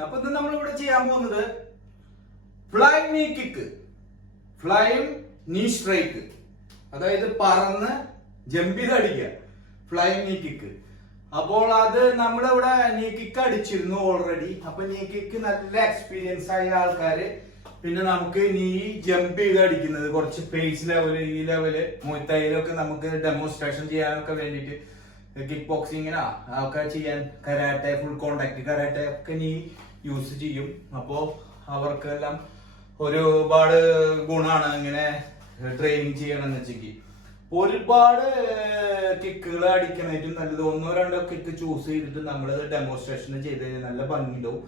ചെയ്യുന്നത്. അപ്പൊ ഇന്ന് നമ്മളിവിടെ ചെയ്യാൻ പോകുന്നത് ഫ്ലൈങ് നീ കിക്ക്, ഫ്ലൈങ് നീ സ്ട്രൈക്ക്, അതായത് പറന്ന് ജമ്പ് ചെയ്ത് അടിക്കുക, ഫ്ലൈങ് നീ കിക്ക്. അപ്പോൾ അത് നമ്മളിവിടെ നീ കിക്ക് അടിച്ചിരുന്നു ഓൾറെഡി. അപ്പൊ നീ കിക്ക് നല്ല എക്സ്പീരിയൻസ് ആയ ആൾക്കാര് പിന്നെ നമുക്ക് നീ ജമ്പ് ചെയ്ത് അടിക്കുന്നത് കുറച്ച് പേസ് ലെവല്, ഈ ലെവല്, മുയത്തായിലൊക്കെ നമുക്ക് ഡെമോൺസ്ട്രേഷൻ ചെയ്യാനൊക്കെ വേണ്ടിയിട്ട് കിക്ക് ബോക്സിങ്ങിനാ ഒക്കെ ചെയ്യാൻ, കരാട്ടെ, ഫുൾ കോണ്ടാക്ട് കരാട്ടെ ഒക്കെ നീ യൂസ് ചെയ്യും. അപ്പോ അവർക്കെല്ലാം ഒരുപാട് ഗുണാണ് ഇങ്ങനെ ട്രെയിനിങ് ചെയ്യണമെന്ന് വെച്ചെങ്കിൽ. ഒരുപാട് കിക്കുകൾ അടിക്കണേറ്റും നല്ലത് ഒന്നോ രണ്ടോ കിക്ക് ചൂസ് ചെയ്തിട്ട് നമ്മൾ ഡെമോൺസ്ട്രേഷൻ ചെയ്ത് കഴിഞ്ഞാൽ നല്ല ഭംഗിയുണ്ടാവും.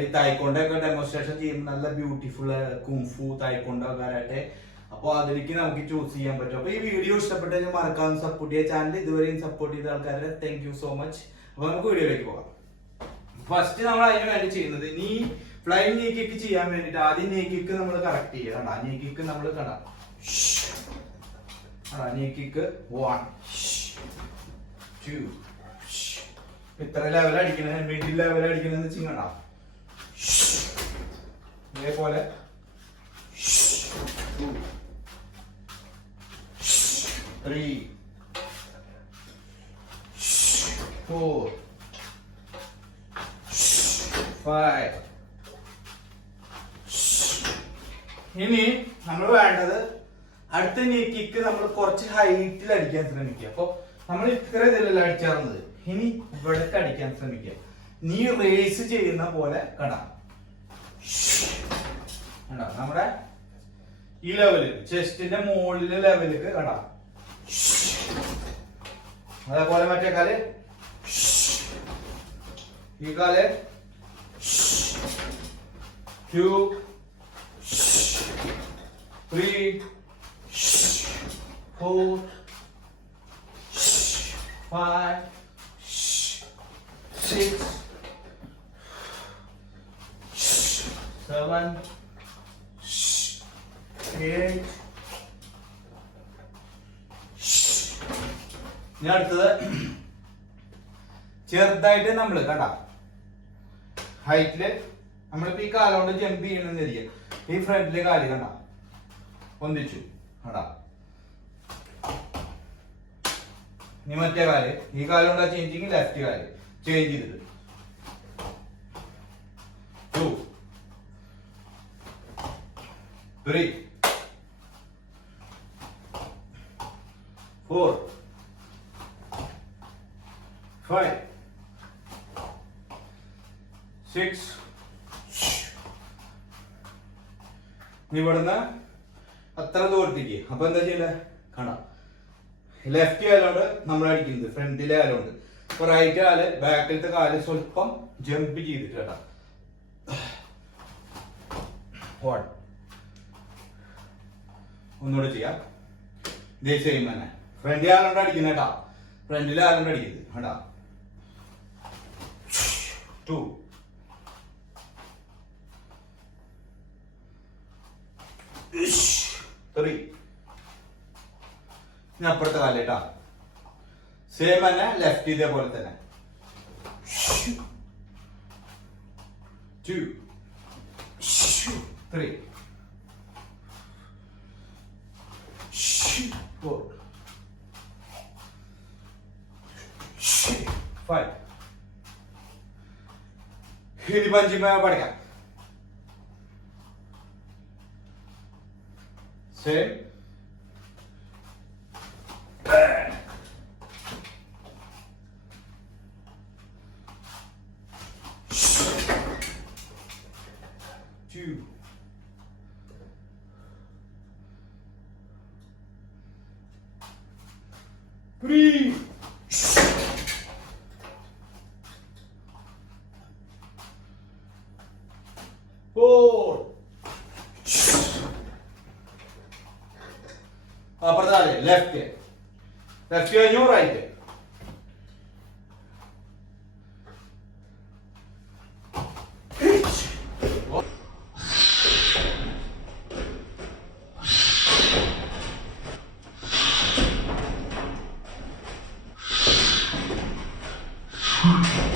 ഈ തായ്ക്കൊണ്ട ഒക്കെ ഡെമോൺസ്ട്രേഷൻ ചെയ്യുമ്പോൾ നല്ല ബ്യൂട്ടിഫുൾ കുംഫു, തായ്ക്കൊണ്ട, കരാട്ടെ, അപ്പോൾ അതിലേക്ക് നമുക്ക് ചൂസ് ചെയ്യാൻ പറ്റും. അപ്പൊ ഈ വീഡിയോ ഇഷ്ടപ്പെട്ടെങ്കിൽ മറക്കാതെ സപ്പോർട്ട് ചെയ്യുക. ചാനൽ ഇതുവരെയും സപ്പോർട്ട് ചെയ്ത ആൾക്കാരെ താങ്ക് യു സോ മച്ച്. അപ്പൊ നമുക്ക് വീഡിയോയിലേക്ക് പോകാം. ഫസ്റ്റ് നമ്മൾ അതിന് വേണ്ടി ചെയ്യുന്നത് നീ ഫ്ലൈങ് നീ കിക്ക് ചെയ്യാൻ വേണ്ടിട്ട് ആദ്യം നീ കിക്ക് നമ്മൾ കറക്റ്റ് ചെയ്യുക. കണ്ടാ നീ കിക്ക് നമ്മൾ കണ്ടാ നീ കിക്ക് 1 2 ഇത്ര ലെവൽ അടിക്കണേ, മിഡിൽ ലെവൽ അടിക്കണെന്ന് വെച്ചാൽ ഇതേപോലെ 2 3 4 5. ഇനി നമ്മൾ വേണ്ടത് അടുത്ത നീ കിക്ക് നമ്മൾ കുറച്ച് ഹൈറ്റിൽ അടിക്കാൻ ശ്രമിക്കുക. അപ്പൊ നമ്മൾ ഇത്ര ഇതിലല്ല അടിച്ചാറുന്നത്, ഇനി ഇവിടത്തെ അടിക്കാൻ ശ്രമിക്കുക. നീ റേസ് ചെയ്യുന്ന പോലെ കടാ നമ്മുടെ ഈ ലെവല് ചെസ്റ്റിന്റെ മുകളിലെ ലെവലിലേക്ക് കടാ. അതേപോലെ മറ്റേ കാല്, ഈ കാല് 2 3 4 5 6 7 8. ഇനി അടുത്തത് ചെറുതായിട്ട് നമ്മൾ കണ്ട ഹൈറ്റില് നമ്മളിപ്പോ ഈ കാലോണ്ട് ജമ്പ് ചെയ്യണമെന്നിരിക്കും. ഈ ഫ്രണ്ടിലെ കാല് കണ്ട ഒന്നിച്ചു കണ്ട. ഇനി മറ്റേ കാല്, ഈ കാലുകൊണ്ടാ ചേഞ്ചിങ്, ലെഫ്റ്റ് കാല് ചേഞ്ച് ചെയ്തിട്ട് 2 3 4 5 6. ഇവിടുന്ന് അത്ര ദൂരത്തേക്ക്. അപ്പൊ എന്താ ചെയ്യണ്ടേ കാണാം, ലെഫ്റ്റ് കാലോണ്ട് നമ്മൾ അടിക്കുന്നത്, ഫ്രണ്ടിലെ കാലുണ്ട്. അപ്പൊ റൈറ്റ് കാല്, ബാക്കിലത്തെ കാല് സ്വല്പം ജമ്പ് ചെയ്തിട്ട് കേട്ടാ 1. ഒന്നുകൂടെ ചെയ്യാം. ഇതേ സെയിം തന്നെ ഫ്രണ്ട് കാലുണ്ട് അടിക്കുന്ന കേട്ടാ, ഫ്രണ്ടിലെ കാലുണ്ട് അടിക്കുന്നത് കേട്ടാ 2 3. ഇനി അപ്പുറത്തെ കാല് കേട്ടാ സെയിം തന്നെ, ലെഫ്റ്റ് ഇതേപോലെ തന്നെ 2 3 4 5. ഇനി പഞ്ചിമ പഠിക്കാം. Same. 2 3 4. അപ്പുറത്തെ ലെഫ്റ്റ് കഴിഞ്ഞു, റൈറ്റ് 2